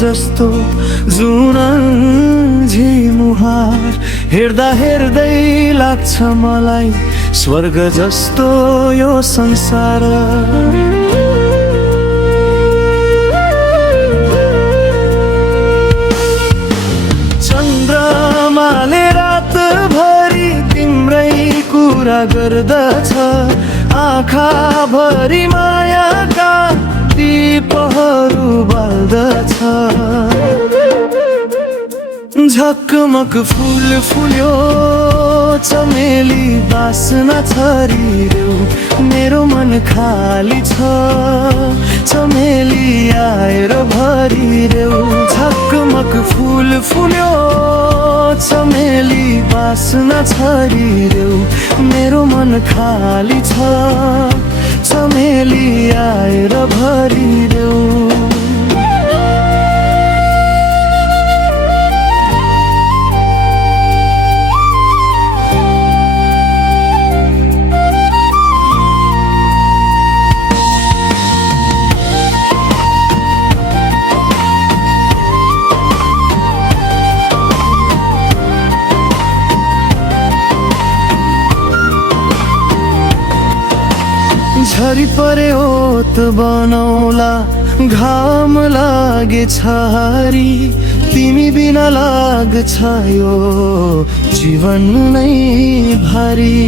जस्तो जुन झिमुहार हेर्दा हेर्दै लाग्छ मलाई स्वर्ग जस्तो यो संसार। चन्द्रमाले रातभरि तिम्रै कुरा गर्दछ, आँखाभरि मायाका दीपहरू बाल्दछ। झकमक फुल फुल्यो चमेली बास्ना छरिदेऊ, मेरो मन खाली छ चमेली आएर भरिदेऊ। झकमक फुल फुल्यो चमेली बास्ना छरिदेऊ, मेरो मन खाली छ चमेली आएर भरिदेऊ। झरी परे ओत बनाउला घाम लागे छारी, तिमी बिना लाग्छ यो जीवन नै भारी।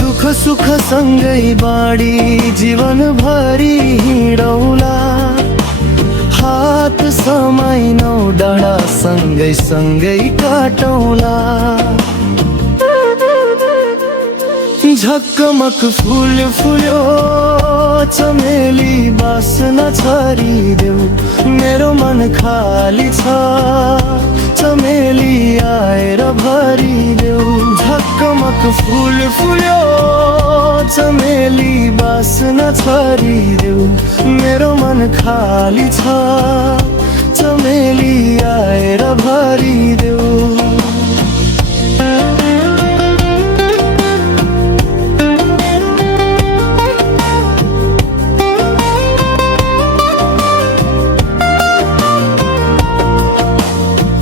दुख सुख सँगै बाँडी जीवन भरि हिँडौला, हात समाइनौ डाँडा सँगै सँगै काटौला। झकमक फुल फुल्यो चमेली बास्ना छरिदेऊ, मेरो मन खाली छ चमेली आएर भरिदेऊ। झकमक फुल फुल्यो चमेली बास्ना छरिदेऊ, मेरो मन खाली छ चमेली आएर भरिदेऊ।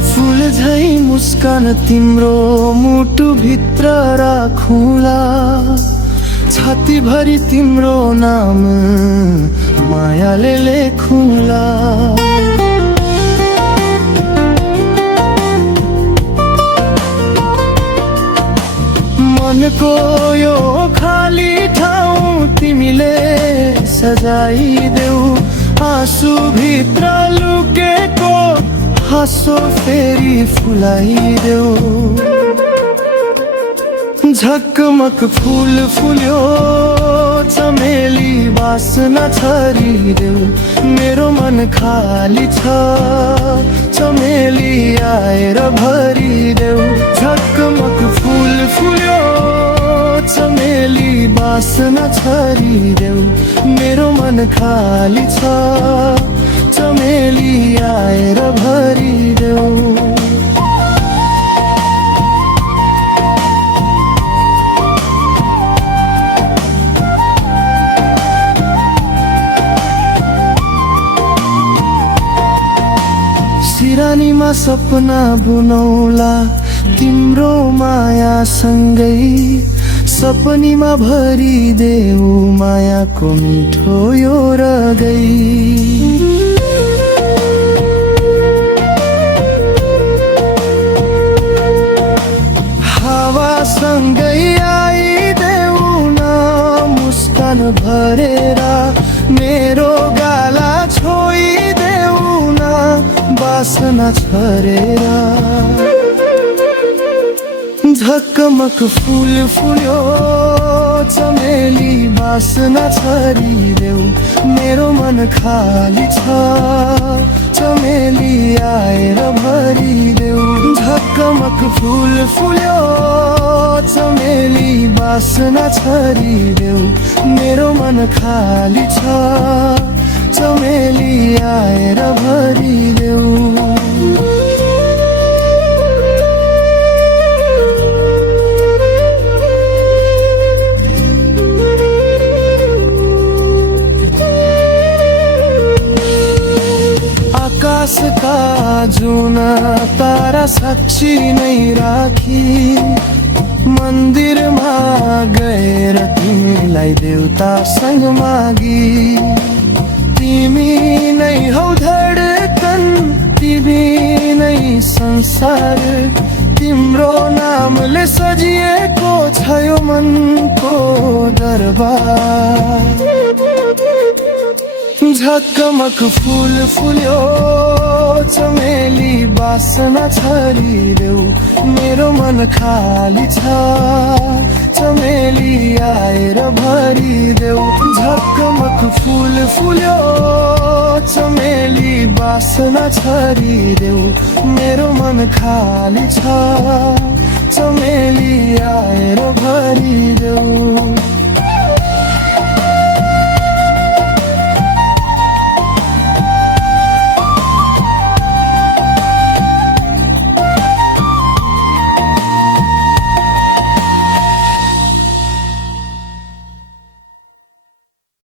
फुल झै मुस्कान तिम्रो मुटु भित्र राखुला, छाती भरि तिम्रो नाम मायाले लेखुला। मनको यो खाली ठाउँ तिमीले सजाइदेऊ, आँसु भित्र लुकेको हाँसो फेरि फुलाइदेऊ। झकमक फुल फुल्यो चमेली बास्ना छरिदेऊ, मेरो मन खाली छ चमेली आएर भरिदेऊ। झकमक फुल फुल्यो चमेली बास्ना छरिदेऊ, मेरो मन खाली छ चमेली आएर भरिदेऊ। सिरानीमा सपना बुनौला तिम्रो माया सँगै, सपनीमा भरिदेऊ मायाको मिठो यो रगै। हावा सँगै आइदेऊ न मुस्कान भरेर, मेरो गाला छोइदेऊ न बास्ना छरेर। झकमक फुल फुल्यो चमेली बास्ना छरिदेऊ, मेरो मन खाली छ चमेली आएर भरिदेऊ। झकमक फुल फुल्यो चमेली बास्ना छरिदेऊ, मेरो मन खाली छ चमेली आएर भरिदेऊ। आकाशका जुन तारा साक्षी नै राखी मन्दिरमा गएर तिमीलाई देउतासँग मागी तिमी नै हौ धडकन तिमी नै संसार तिम्रो नामले सजिएको छ यो मनको दरबार झकमक फूल फुल्यो चमेली बासना छरिदेऊ मेरो मन खाली छ चमेली आएर भरिदेऊ झकमक फूल फुल्यो चमेली बासना छरिदेऊ मेरो मन खाली छ चमेली आएर भरिदेऊ